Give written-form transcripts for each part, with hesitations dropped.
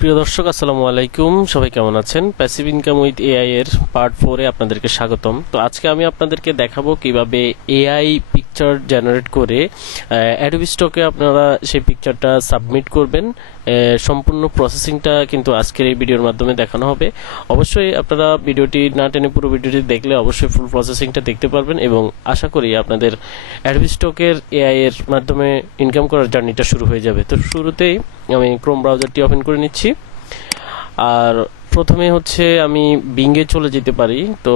প্রিয় দর্শক, আসসালামু আলাইকুম। সবাই কেমন আছেন? প্যাসিভ ইনকাম উইথ এআই এর পার্ট 4 এ আপনাদেরকে স্বাগতম। তো আজকে আমি আপনাদেরকে দেখাবো কিভাবে এআই পিকচার জেনারেট করে অ্যাডোবি স্টকে আপনারা সেই পিকচারটা সাবমিট করবেন। সম্পূর্ণ প্রসেসিংটা কিন্তু আজকের এই ভিডিওর মাধ্যমে দেখানো হবে। অবশ্যই আপনারা ভিডিওটি না টেনে পুরো ভিডিওটি দেখলে অবশ্যই ফুল প্রসেসিংটা দেখতে পারবেন এবং আশা করি আপনাদের অ্যাডোবি স্টকের এআই এর মাধ্যমে ইনকাম করার জার্নিটা শুরু হয়ে যাবে। তো শুরুতেই আমি ক্রোম ব্রাউজারটি ওপেন করে নিচ্ছি। আর প্রথমে হচ্ছে আমি বিংয়ে চলে যেতে পারি। তো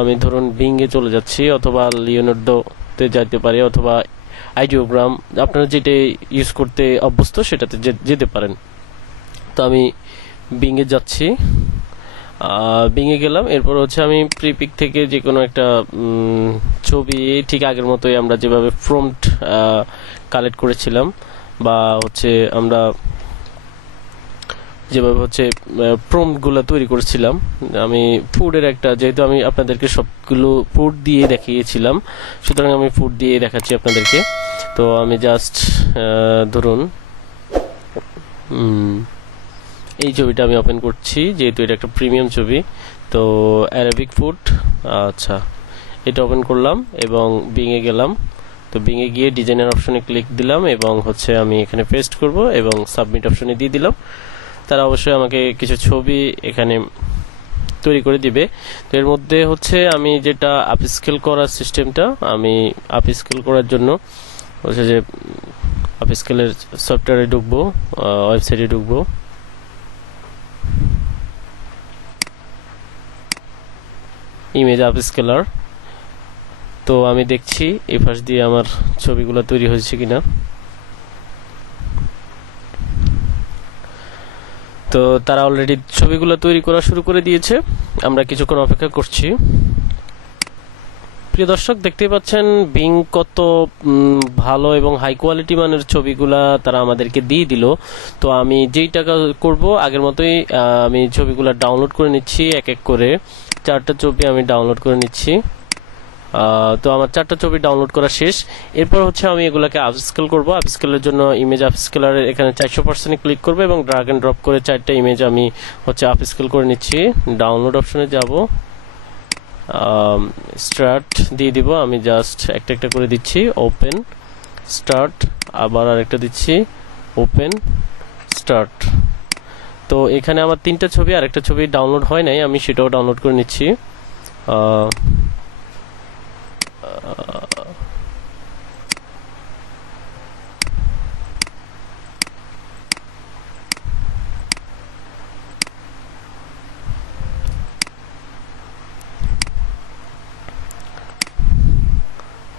আমি ধরুন বিংয়ে চলে যাচ্ছি, অথবা লিওনার্দোতে যেতে পারি, অথবা আইডিওগ্রাম, আপনারা যেটা ইউজ করতে অভ্যস্ত সেটাতে যেতে পারেন। তো আমি বিংয়ে যাচ্ছি, বিংয়ে গেলাম। এরপর হচ্ছে আমি প্রিপিক থেকে যে কোনো একটা ছবি ঠিক আগের মতোই আমরা যেভাবে প্রম্পট কালেক্ট করেছিলাম, বা হচ্ছে আমরা যেভাবে হচ্ছে প্রম্পটগুলো তৈরি করেছিলাম, আমি ফুডের একটা, যেহেতু আমি আপনাদেরকে সবগুলো ফুড দিয়ে দেখিয়েছিলাম, সুতরাং আমি ফুড দিয়ে দেখাচ্ছি আপনাদেরকে। তো আমি জাস্ট ধরুন এই ছবিটা আমি ওপেন করছি, যেহেতু এটা একটা প্রিমিয়াম ছবি। তো অ্যারাবিক ফুড, আচ্ছা, এটা ওপেন করলাম এবং বিংয়ে গেলাম। তো বিংয়ে গিয়ে ডিজাইনের অপশনে ক্লিক দিলাম এবং হচ্ছে আমি এখানে পেস্ট করব এবং সাবমিট অপশনে দিয়ে দিলাম। তারা অবশ্যই আমাকে কিছু ছবি এখানে তৈরি করে দিবে। তো এর মধ্যে হচ্ছে আমি যেটা আপস্কেল করার সিস্টেমটা, আমি আপস্কেল করার জন্য হচ্ছে যে আপস্কেলের সফটওয়্যারে ঢুকবো, ওয়েবসাইটে ঢুকবো। ইমেজ আপস্কেলার। তো আমি দেখছি এই পাশ দিয়ে আমার ছবিগুলো তৈরি হয়েছে কিনা। তো তারা অলরেডি ছবিগুলো তৈরি করা শুরু করে দিয়েছে, আমরা কিছুক্ষণ অপেক্ষা করছি। প্রিয় দর্শক, দেখতেই পাচ্ছেন বিং কত ভালো এবং হাই কোয়ালিটি মানের ছবিগুলা তারা আমাদেরকে দিয়ে দিল। তো আমি যেই টাকা করব আগের মতোই আমি ছবিগুলো ডাউনলোড করে নিচ্ছি, এক এক করে 4টা ছবি আমি ডাউনলোড করে নিচ্ছি। তো আমার 4টা ছবি ডাউনলোড করা শেষ। এরপর হচ্ছে আমি এগুলাকে আপস্কেল করব। আপস্কেলের জন্য ইমেজ আপস্কেলারের এখানে 400% ক্লিক করব এবং ড্র্যাগ এন্ড ড্রপ করে 4টা ইমেজ আমি হচ্ছে আপস্কেল করে নিচ্ছি। ডাউনলোড অপশনে যাব, স্টার্ট দিয়ে দিব। আমি জাস্ট একটা একটা করে দিচ্ছি, ওপেন, স্টার্ট, আবার আরেকটা দিচ্ছি, ওপেন, স্টার্ট। তো এখানে আমার 3টা ছবি, আরেকটা ছবি ডাউনলোড হয় নাই, আমি সেটাও ডাউনলোড করে নিচ্ছি।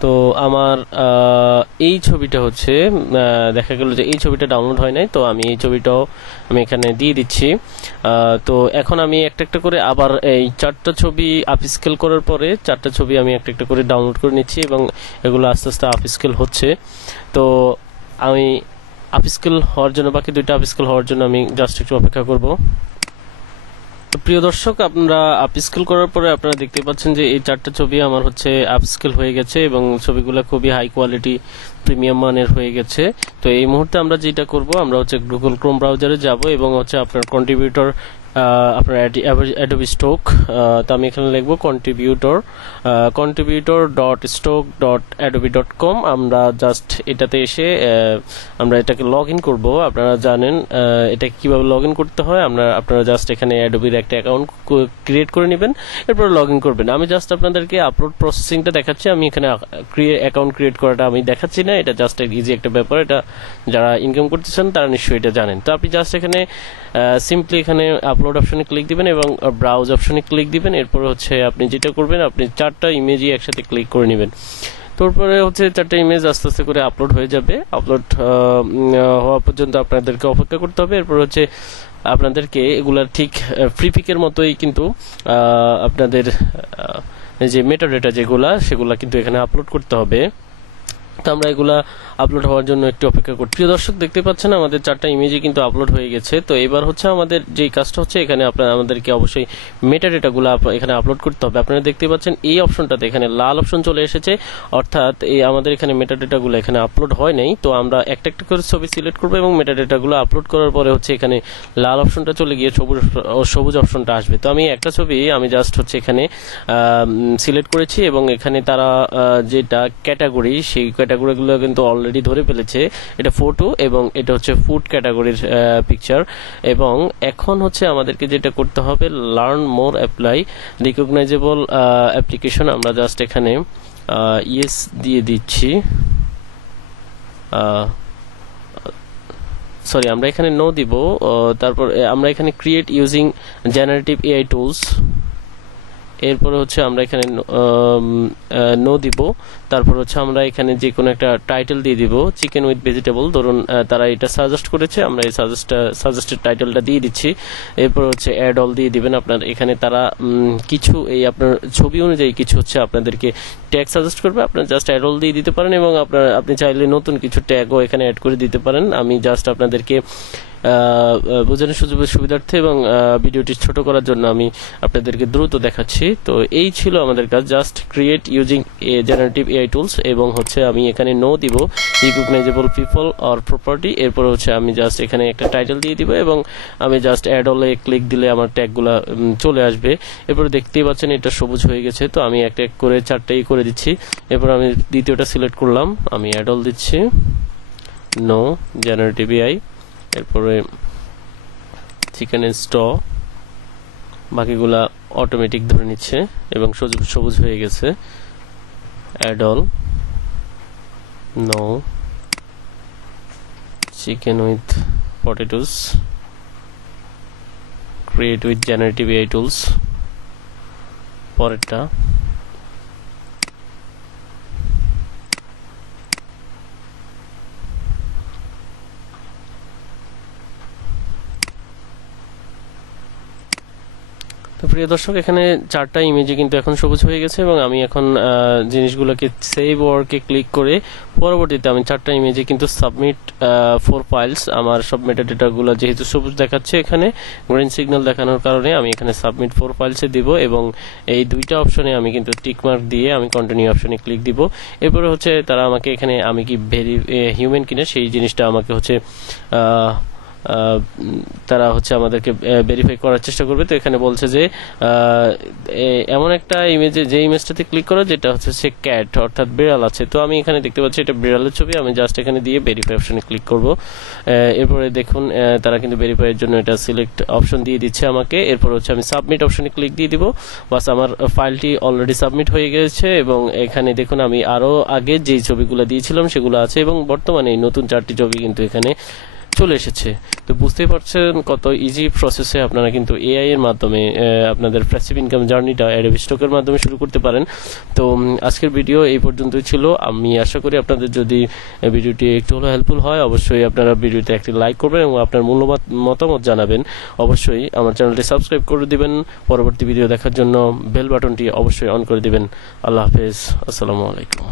তো আমার এই ছবিটা হচ্ছে দেখা গেল যে এই ছবিটা ডাউনলোড হয় নাই, তো আমি এই ছবিটাও আমি এখানে দিয়ে দিচ্ছি। তো এখন আমি একটা একটা করে আবার এই 4টা ছবি আপস্কেল করার পরে 4টা ছবি আমি একটা একটা করে ডাউনলোড করে নিচ্ছি এবং এগুলো আস্তে আস্তে আপস্কেল হচ্ছে। তো আমি আপস্কেল হওয়ার জন্য, বাকি 2টা আপস্কেল হওয়ার জন্য আমি জাস্ট একটু অপেক্ষা করব। প্রিয় দর্শক, আপনারা আপস্কেল করার পরে আপনারা দেখতে পাচ্ছেন যে এই 4টা ছবি আমার হচ্ছে আপস্কেল হয়ে গেছে এবং ছবিগুলো খুবই হাই কোয়ালিটি প্রিমিয়াম মানের হয়ে গেছে। তো এই মুহূর্তে আমরা যেটা করব, আমরা হচ্ছে গুগল ক্রোম ব্রাউজারে যাব এবং হচ্ছে আপনার কন্ট্রিবিউটর, আপনার অ্যাডোবি স্টক, তো আমি এখানে লিখব contributor.stock.adobe.com। আমরা জাস্ট এটাতে এসে আমরা এটাকে লগ ইন করবো। আপনারা জানেন এটা কিভাবে লগ ইন করতে হয়। আপনারা জাস্ট এখানে অ্যাডোবির একটা অ্যাকাউন্ট ক্রিয়েট করে নেবেন, এরপর লগ ইন করবেন। আমি জাস্ট আপনাদেরকে আপলোড প্রসেসিংটা দেখাচ্ছি, আমি এখানে অ্যাকাউন্ট ক্রিয়েট করাটা আমি দেখাচ্ছি না, এটা জাস্ট ইজি একটা ব্যাপার। এটা যারা ইনকাম করতেছেন তারা নিশ্চয়ই এটা জানেন। তো আপনি জাস্ট এখানে সিম্পলি এখানে আপলোড অপশনে ক্লিক দিবেন এবং ব্রাউজ অপশনে ক্লিক দিবেন। এরপর হচ্ছে আপনি যেটা করবেন, আপনি 4টা ইমেজই একসাথে ক্লিক করে নেবেন। তারপরে হচ্ছে 4টা ইমেজ আস্তে আস্তে করে আপলোড হয়ে যাবে। আপলোড হওয়া পর্যন্ত আপনাদেরকে অপেক্ষা করতে হবে। এরপর হচ্ছে আপনাদেরকে এগুলার ঠিক প্রিপিকের মতোই কিন্তু আপনাদের যে মেটাডেটা যেগুলা, সেগুলা কিন্তু এখানে আপলোড করতে হবে। তো আমরা এগুলা আপলোড হওয়ার জন্য একটু অপেক্ষা করছি। প্রিয় দর্শক, দেখতে পাচ্ছেন আমাদের 4টা ইমেজই কিন্তু আপলোড হয়ে গেছে। তো এবার হচ্ছে আমাদের যেই কাজটা হচ্ছে, এখানে আমাদেরকে অবশ্যই মেটা ডেটাগুলো এখানে আপলোড করতে হবে। আপনারা দেখতে পাচ্ছেন এই অপশনটাতে এখানে লাল অপশন চলে এসেছে, অর্থাৎ আমাদের এখানে মেটা ডেটাগুলো এখানে আপলোড হয় নাই। তো আমরা একটা একটা করে ছবি সিলেক্ট করবো এবং মেটা ডেটাগুলো আপলোড করার পরে হচ্ছে এখানে লাল অপশনটা চলে গিয়ে সবুজ অপশনটা আসবে। তো আমি একটা ছবি আমি জাস্ট হচ্ছে এখানে সিলেক্ট করেছি এবং এখানে তারা যেটা ক্যাটাগরি, সেই ক্যাটাগরিগুলো কিন্তু অলরেডি ধরে ফেলেছে। এটা ফটো এবং এটা হচ্ছে ফুড ক্যাটাগরির পিকচার। এবং এখন হচ্ছে আমাদেরকে যেটা করতে হবে, লার্ন মোর অ্যাপ্লাই রিকগনাইজেবল অ্যাপ্লিকেশন। আমরা জাস্ট এখানে ইয়েস দিয়ে দিচ্ছি, সরি আমরা এখানে নো দিব। তারপর আমরা এখানে create using generative AI tools, এরপরে হচ্ছে আমরা এখানে নো দিব। তারপর হচ্ছে আমরা এখানে যে কোনো একটা টাইটেল দিয়ে দিব, চিকেন উইথ ভেজিটেবল। ধরুন তারা এটা সাজেস্ট করেছে, আমরা এই সাজেস্টেড টাইটেলটা দিয়ে দিচ্ছি। এরপর হচ্ছে অ্যাড অল দিয়ে দিবেন। আপনার এখানে তারা কিছু এই আপনার ছবি অনুযায়ী কিছু হচ্ছে আপনাদেরকে ট্যাগ সাজেস্ট করবে, আপনার জাস্ট অ্যাড অল দিয়ে দিতে পারেন এবং আপনি চাইলে নতুন কিছু ট্যাগও এখানে অ্যাড করে দিতে পারেন। আমি জাস্ট আপনাদেরকে বোঝানোর সুবিধার্থে এবং ভিডিওটি ছোট করার জন্য আমি আপনাদেরকে দ্রুত দেখাচ্ছি। তো এই ছিল আমাদের কাজ, just create using generative AI tools এবং হচ্ছে আমি এখানে নো দিব, রিকগনাইজেবল পিপল অর প্রপার্টি। এরপর হচ্ছে আমি জাস্ট এখানে একটা টাইটেল দিয়ে দিব এবং আমি জাস্ট অ্যাড অলে ক্লিক দিলে আমার ট্যাগগুলো চলে আসবে। এরপর দেখতেই পাচ্ছেন এটা সবুজ হয়ে গেছে। তো আমি একটা করে 4টাই করে দিচ্ছি। এরপর আমি দ্বিতীয়টা সিলেক্ট করলাম, আমি অ্যাড অল দিচ্ছি, নো জেনারেটিভ এআই। এরপরে চিকেন স্ট, বাকিগুলা অটোমেটিক ধরে নিচ্ছে এবং সবুজ হয়ে গেছে। Add all, no chicken with potatoes, create with generative AI tools. পরেরটা তো প্রিয় দর্শক, এখানে 4টা ইমেজে কিন্তু এখন সবুজ হয়ে গেছে এবং আমি এখন জিনিসগুলোকে সেভ ওয়ার্কে ক্লিক করে পরবর্তীতে আমি 4টা ইমেজে কিন্তু সাবমিট ফর ফাইলস, আমার সব মেটা ডেটাগুলো যেহেতু সবুজ দেখাচ্ছে এখানে গ্রিন সিগন্যাল দেখানোর কারণে আমি এখানে সাবমিট ফর ফাইলসে দিব এবং এই 2টা অপশনে আমি কিন্তু টিক মার্ক দিয়ে আমি কন্টিনিউ অপশনে ক্লিক দিব। এরপরে হচ্ছে তারা আমাকে এখানে আমি কি হিউম্যান কিনা সেই জিনিসটা আমাকে হচ্ছে তারা হচ্ছে আমাদেরকে ভেরিফাই করার চেষ্টা করবে। তো এখানে বলছে যে এমন একটা ইমেজে, যে ইমেজটাতে ক্লিক করো যেটা হচ্ছে সে ক্যাট অর্থাৎ বিড়াল আছে। তো আমি এখানে দেখতে পাচ্ছি এটা বিড়ালের ছবি, আমি জাস্ট এখানে দিয়ে ভেরিফাই অপশনে ক্লিক করব। এরপরে দেখুন তারা কিন্তু ভেরিফাইয়ের জন্য এটা সিলেক্ট অপশন দিয়ে দিচ্ছে আমাকে। এরপর হচ্ছে আমি সাবমিট অপশনে ক্লিক দিয়ে দিব, বাস আমার ফাইলটি অলরেডি সাবমিট হয়ে গেছে। এবং এখানে দেখুন আমি আরো আগে যেই ছবিগুলো দিয়েছিলাম সেগুলো আছে এবং বর্তমানে এই নতুন 4টি ছবি কিন্তু এখানে চলে এসেছে। তো বুঝতেই পারছেন কত ইজি প্রসেসে আপনারা কিন্তু এআই এর মাধ্যমে আপনাদের প্যাসিভ ইনকাম জার্নিটা অ্যাডোবি স্টকের মাধ্যমে শুরু করতে পারেন। তো আজকের ভিডিও এই পর্যন্তই ছিল। আমি আশা করি আপনাদের যদি ভিডিওটি একটু হলেও হেল্পফুল হয়, অবশ্যই আপনারা ভিডিওতে একটি লাইক করবেন এবং আপনার মূল্যবান মতামত জানাবেন। অবশ্যই আমার চ্যানেলটি সাবস্ক্রাইব করে দিবেন। পরবর্তী ভিডিও দেখার জন্য বেল বাটনটি অবশ্যই অন করে দিবেন। আল্লাহ হাফেজ, আসসালামু আলাইকুম।